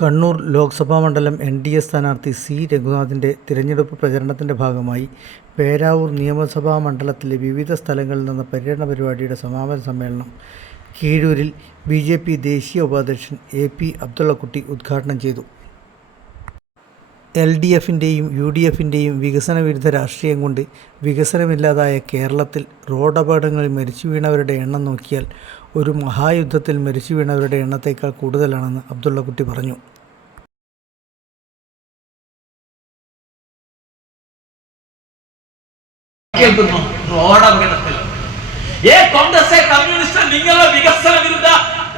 കണ്ണൂർ ലോക്സഭാ മണ്ഡലം N D A സ്ഥാനാർത്ഥി C രഘുനാഥിന്റെ തിരഞ്ഞെടുപ്പ് പ്രചരണത്തിന്റെ ഭാഗമായി പേരാവൂർ നിയമസഭാ മണ്ഡലത്തിലെ വിവിധ സ്ഥലങ്ങളിൽ നടന്ന പര്യടന പരിപാടിയുടെ സമാപന സമ്മേളനം കീഴൂരിൽ ബി ജെ പി ദേശീയ ഉപാധ്യക്ഷൻ എ പി അബ്ദുള്ളക്കുട്ടി ഉദ്ഘാടനം ചെയ്തു. എൽ ഡി എഫിന്റെയും യു ഡി എഫിന്റെയും വികസന വിരുദ്ധ രാഷ്ട്രീയം കൊണ്ട് വികസനമില്ലാതായ കേരളത്തിൽ റോഡപകടങ്ങളിൽ മരിച്ചു വീണവരുടെ എണ്ണം നോക്കിയാൽ ഒരു മഹായുദ്ധത്തിൽ മരിച്ചു വീണവരുടെ എണ്ണത്തേക്കാൾ കൂടുതലാണെന്ന് അബ്ദുള്ളക്കുട്ടി പറഞ്ഞു. കമ്മ്യൂണിസ്റ്റ് നിങ്ങളുടെ വികസന വിരുദ്ധ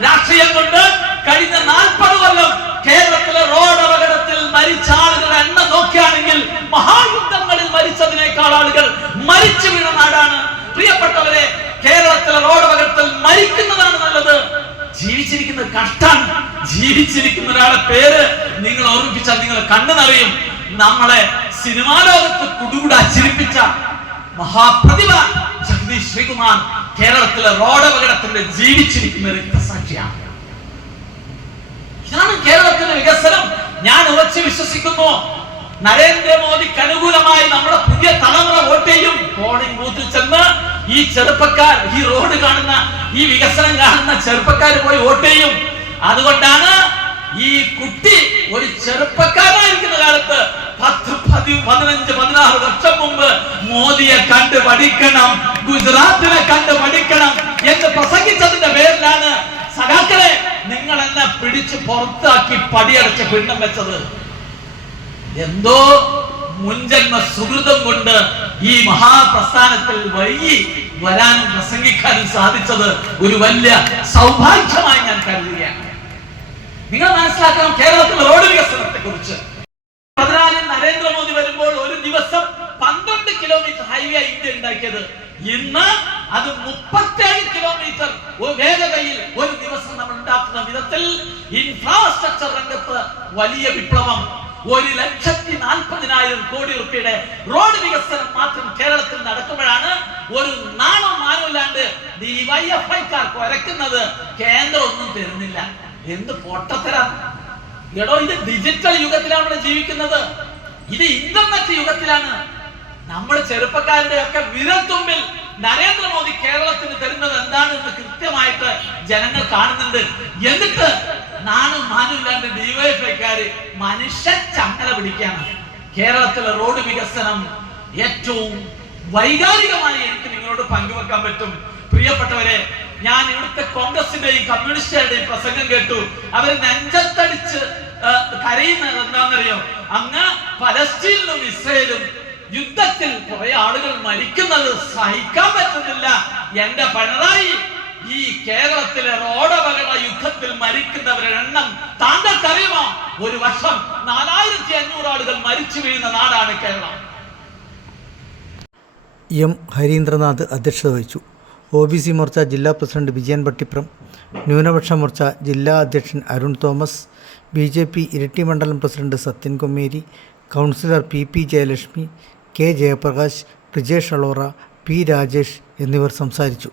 രാഷ്ട്രീയം കൊണ്ട് കഴിഞ്ഞ നാൽപ്പത് കൊല്ലം കേരളത്തിലെ റോഡ് അപകടത്തിൽ മരിച്ച ആളുകളുടെ എണ്ണം നോക്കുകയാണെങ്കിൽ മഹായുദ്ധങ്ങളിൽ മരിച്ചതിനേക്കാൾ ആളുകൾ മരിച്ചു വീണ നാടാണ് പ്രിയപ്പെട്ടവരെ കേരളത്തിലെ റോഡ് അപകടത്തിൽ മരിക്കുന്നതാണ് നല്ലത് ജീവിച്ചിരിക്കുന്നത് കഷ്ടാണ് ജീവിച്ചിരിക്കുന്ന ഒരാളെ പേര് നിങ്ങൾ ഓർമ്മിപ്പിച്ചാൽ നിങ്ങൾ കണ്ടെന്നറിയും നിറയും നമ്മളെ സിനിമാ ലോകത്ത് കുടുകൂടെ ചിരിപ്പിച്ച മഹാപ്രതിഭ ജഗദീഷ് ശ്രീകുമാർ കേരളത്തിലെ റോഡ് അപകടത്തിന്റെ ജീവിച്ചിരിക്കുന്ന രക്തസാക്ഷിയാണ്. ഇതാണ് കേരളത്തിന്റെ വികസനം. ഞാൻ ഉറച്ചു വിശ്വസിക്കുന്നു. നരേന്ദ്രമോദിക്ക് അനുകൂലമായി നമ്മുടെ പുതിയ തലമുറ വോട്ട് ചെയ്യും. പോളിംഗ് ബൂത്തിൽ ചെന്ന് ഈ ചെറുപ്പക്കാർ ഈ റോഡ് കാണുന്ന ഈ വികസനം കാണുന്ന ചെറുപ്പക്കാർ പോയി വോട്ട് ചെയ്യും. അതുകൊണ്ടാണ് ഈ കുട്ടി ഒരു ചെറുപ്പക്കാരായിരിക്കുന്ന കാലത്ത് പത്ത് പതി പതിനഞ്ച് പതിനാറ് വർഷം മുമ്പ് മോദിയെ കണ്ട് പഠിക്കണം ഗുജറാത്തിനെ കണ്ട് പഠിക്കണം എന്ന് പ്രസംഗിച്ചതിന്റെ പേരിലാണ് സഖാക്കളെ നിങ്ങൾ എന്നെ പിടിച്ച് പുറത്താക്കി പടിയടച്ച് പിണ്ണം വെച്ചത്. എന്തോ മുൻജന്മ സുഹൃതം കൊണ്ട് ഈ മഹാപ്രസ്ഥാനത്തിൽ വൈകി വരാനും പ്രസംഗിക്കാനും സാധിച്ചത് ഒരു വലിയ സൗഭാഗ്യമായി ഞാൻ കരുതുകയാണ്. നിങ്ങൾ മനസ്സിലാക്കണം കേരളത്തിൽ റോഡ് വികസനത്തെ കുറിച്ച് പതിനാലിൽ നരേന്ദ്രമോദി വരുമ്പോൾ ഒരു ദിവസം പന്ത്രണ്ട് കിലോമീറ്റർ ഹൈവേ ഇന്ത്യ ഉണ്ടാക്കിയത്. ഇന്ന് അത് മുപ്പത്തേഴ് കിലോമീറ്റർ വേഗതയിൽ ഒരു ദിവസം നമ്മൾ ഉണ്ടാക്കുന്ന വിധത്തിൽ ഇൻഫ്രാസ്ട്രക്ചർ രംഗത്ത് വലിയ വിപ്ലവം. ഒരു ലക്ഷത്തി നാൽപ്പതിനായിരം കോടി റുപ്യയുടെ റോഡ് വികസനം മാത്രം കേരളത്തിൽ നടക്കുമ്പോഴാണ് ഒരു നാണോ മാനമില്ലാണ്ട് ഐക്കാർ കുരക്കുന്നത് കേന്ദ്രം ഒന്നും തരുന്നില്ല. എന്ത് പൊട്ടത്തരാ? എടോ ഇത് ഡിജിറ്റൽ യുഗത്തിലാണ് നമ്മൾ ജീവിക്കുന്നത്. ഇത് ഇന്റർനെറ്റ് യുഗത്തിലാണ്. നമ്മുടെ ചെറുപ്പക്കാരുടെ ഒക്കെ വിരൽത്തുമ്പിൽ നരേന്ദ്രമോദി കേരളത്തിന് തരുന്നത് എന്താണെന്ന് കൃത്യമായിട്ട് ജനങ്ങൾ കാണുന്നുണ്ട്. എന്നിട്ട് നാണും മാനുമില്ലാണ്ട് ഡിവൈഎഫ്ഐക്കാര് മനുഷ്യ ചങ്ങല പിടിക്കാണ് കേരളത്തിലെ റോഡ് വികസനം ഏറ്റവും വൈകാരികമായി എനിക്ക് നിങ്ങളോട് പങ്കുവെക്കാൻ പറ്റും. പ്രിയപ്പെട്ടവരെ ഞാൻ ഇവിടുത്തെ കോൺഗ്രസിന്റെയും കമ്മ്യൂണിസ്റ്റുകളുടെയും പ്രസംഗം കേട്ടു. അവർ നെഞ്ചത്തടിച്ച് കരയുന്നത് എന്താണെന്നറിയോ? അങ്ങ് പലസ്തീനിലും ഇസ്രയേലും യുദ്ധത്തിൽ കുറെ ആളുകൾ മരിക്കുന്നത് സഹിക്കാൻ പറ്റുന്നില്ല. എന്റെ പിണറായി ഈ കേരളത്തിലെ റോഡപകട യുദ്ധത്തിൽ മരിക്കുന്നവരുടെ എണ്ണം താങ്കൾക്കറിയുമോ? ഒരു വർഷം നാലായിരത്തി അഞ്ഞൂറ് ആളുകൾ മരിച്ചു വീഴുന്ന നാടാണ് കേരളം. എം ഹരീന്ദ്രനാഥ് അധ്യക്ഷത വഹിച്ചു. ഒ ബി സി മോർച്ച ജില്ലാ പ്രസിഡന്റ് വിജയൻ ഭട്ടിപ്രം ന്യൂനപക്ഷ മോർച്ച ജില്ലാ അധ്യക്ഷൻ Arun Thomas B J P Iritty മണ്ഡലം president Sathyan Kommeri councillor P P Jayalakshmi K Jayaprakash Rijesh Alora P Rajesh എന്നിവർ സംസാരിച്ചു.